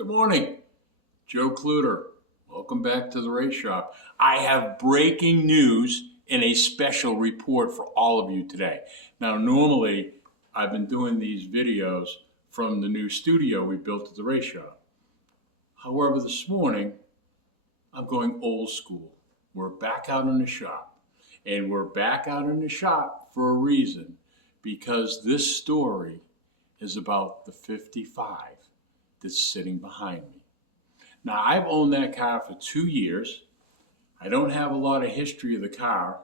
Good morning, Joe Kluter. Welcome back to the Race Shop. I have breaking news and a special report for all of you today. Now, normally, I've been doing these videos from the new studio we built at the Race Shop. However, this morning, I'm going old school. We're back out in the shop. And we're back out in the shop for a reason, because this story is about the 55 that's sitting behind me. Now, I've owned that car for 2 years. I don't have a lot of history of the car.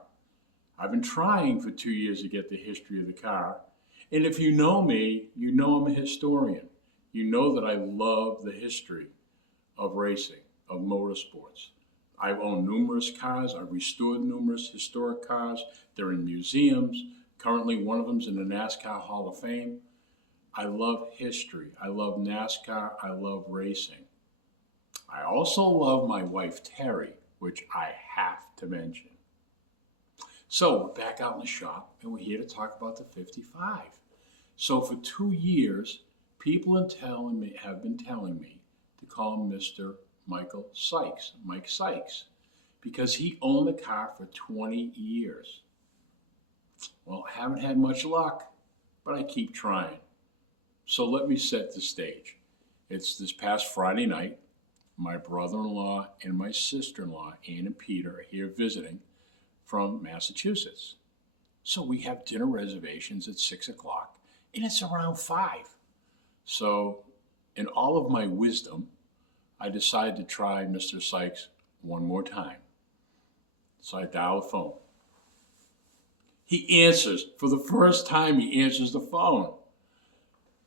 I've been trying for 2 years to get the history of the car. And if you know me, you know I'm a historian. You know that I love the history of racing, of motorsports. I've owned numerous cars. I've restored numerous historic cars. They're in museums. Currently, one of them's in the NASCAR Hall of Fame. I love history. I love NASCAR. I love racing. I also love my wife, Terry, which I have to mention. So we're back out in the shop, and we're here to talk about the 55. So for 2 years, people have been telling me to call him Mr. Michael Sykes, Mike Sykes, because he owned the car for 20 years. Well, I haven't had much luck, but I keep trying. So let me set the stage. It's this past Friday night. My brother-in-law and my sister-in-law, Ann and Peter, are here visiting from Massachusetts. So we have dinner reservations at 6 o'clock, and it's around 5. So in all of my wisdom, I decided to try Mr. Sykes one more time. So I dial the phone. He answers. For the first time, he answers the phone.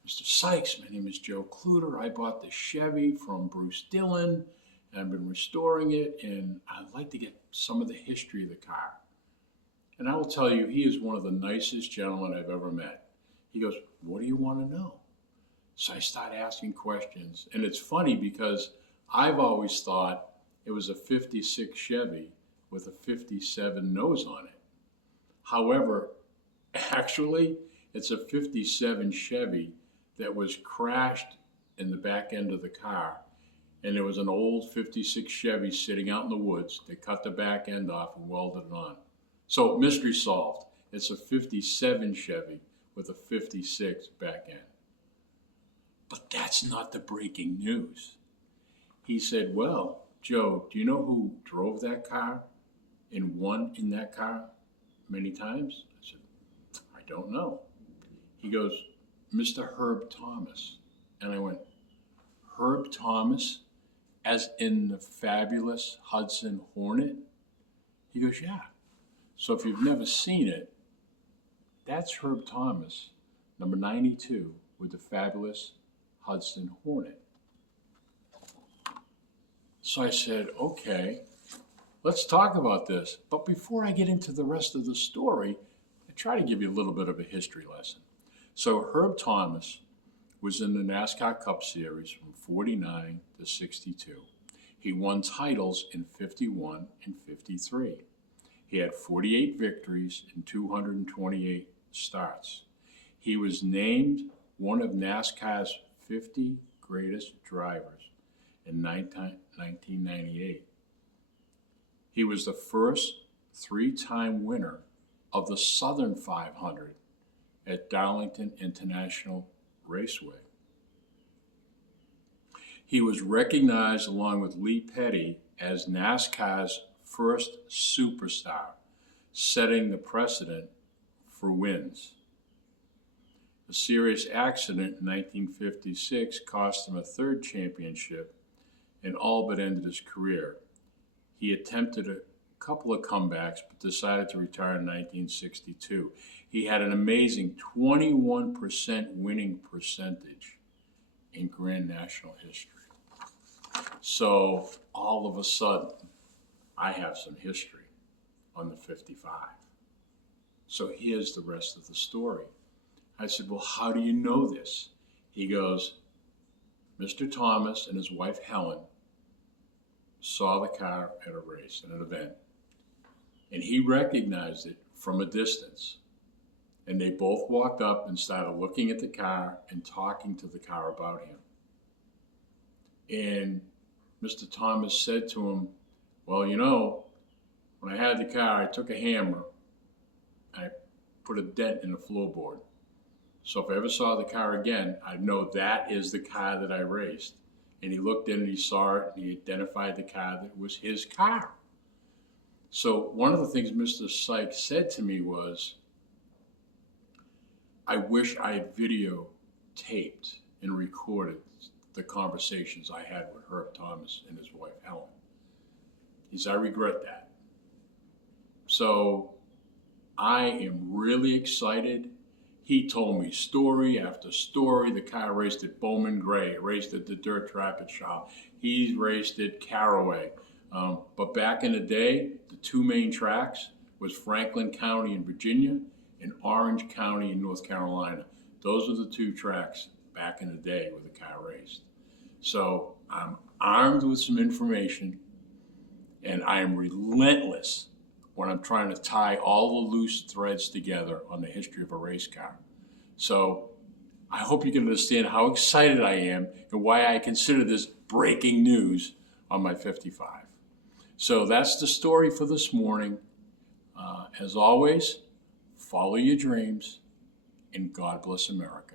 Mr. Sykes, my name is Joe Kluter. I bought the Chevy from Bruce Dillon, and I've been restoring it, and I'd like to get some of the history of the car. And I will tell you, he is one of the nicest gentlemen I've ever met. He goes, what do you want to know? So I start asking questions, and it's funny because I've always thought it was a 56 Chevy with a 57 nose on it. However, actually, it's a 57 Chevy that was crashed in the back end of the car. And there was an old 56 Chevy sitting out in the woods. They cut the back end off and welded it on. So mystery solved. It's a 57 Chevy with a 56 back end. But that's not the breaking news. He said, well, Joe, do you know who drove that car and won in that car many times? I said, I don't know. He goes, Mr. Herb Thomas. And I went, Herb Thomas, as in the fabulous Hudson Hornet? He goes, yeah. So if you've never seen it, that's Herb Thomas, number 92, with the fabulous Hudson Hornet. So I said, okay, let's talk about this. But before I get into the rest of the story, I try to give you a little bit of a history lesson. So Herb Thomas was in the NASCAR Cup Series from 49 to 62. He won titles in 51 and 53. He had 48 victories and 228 starts. He was named one of NASCAR's 50 greatest drivers in 1998. He was the first 3-time winner of the Southern 500 at Darlington International Raceway. He was recognized along with Lee Petty as NASCAR's first superstar, setting the precedent for wins. A serious accident in 1956 cost him a third championship and all but ended his career. He attempted a couple of comebacks but decided to retire in 1962. He had an amazing 21% winning percentage in Grand National history. So all of a sudden, I have some history on the 55. So here's the rest of the story. I said, well, how do you know this? He goes, Mr. Thomas and his wife Helen saw the car at a race, at an event, and he recognized it from a distance. And they both walked up and started looking at the car and talking to the car about him. And Mr. Thomas said to him, well, when I had the car, I took a hammer, I put a dent in the floorboard. So if I ever saw the car again, I'd know that is the car that I raced. And he looked in and he saw it and he identified the car that was his car. So one of the things Mr. Sykes said to me was, I wish I had videotaped and recorded the conversations I had with Herb Thomas and his wife Helen. He said, I regret that. So I am really excited. He told me story after story. The car raced at Bowman Gray, raced at the Dirt Track at Shaw. He's raced at Caraway. But back in the day, the two main tracks was Franklin County in Virginia and Orange County in North Carolina. Those are the two tracks back in the day where the car raced. So I'm armed with some information, and I am relentless when I'm trying to tie all the loose threads together on the history of a race car. So I hope you can understand how excited I am and why I consider this breaking news on my 55. So that's the story for this morning. As always, follow your dreams, and God bless America.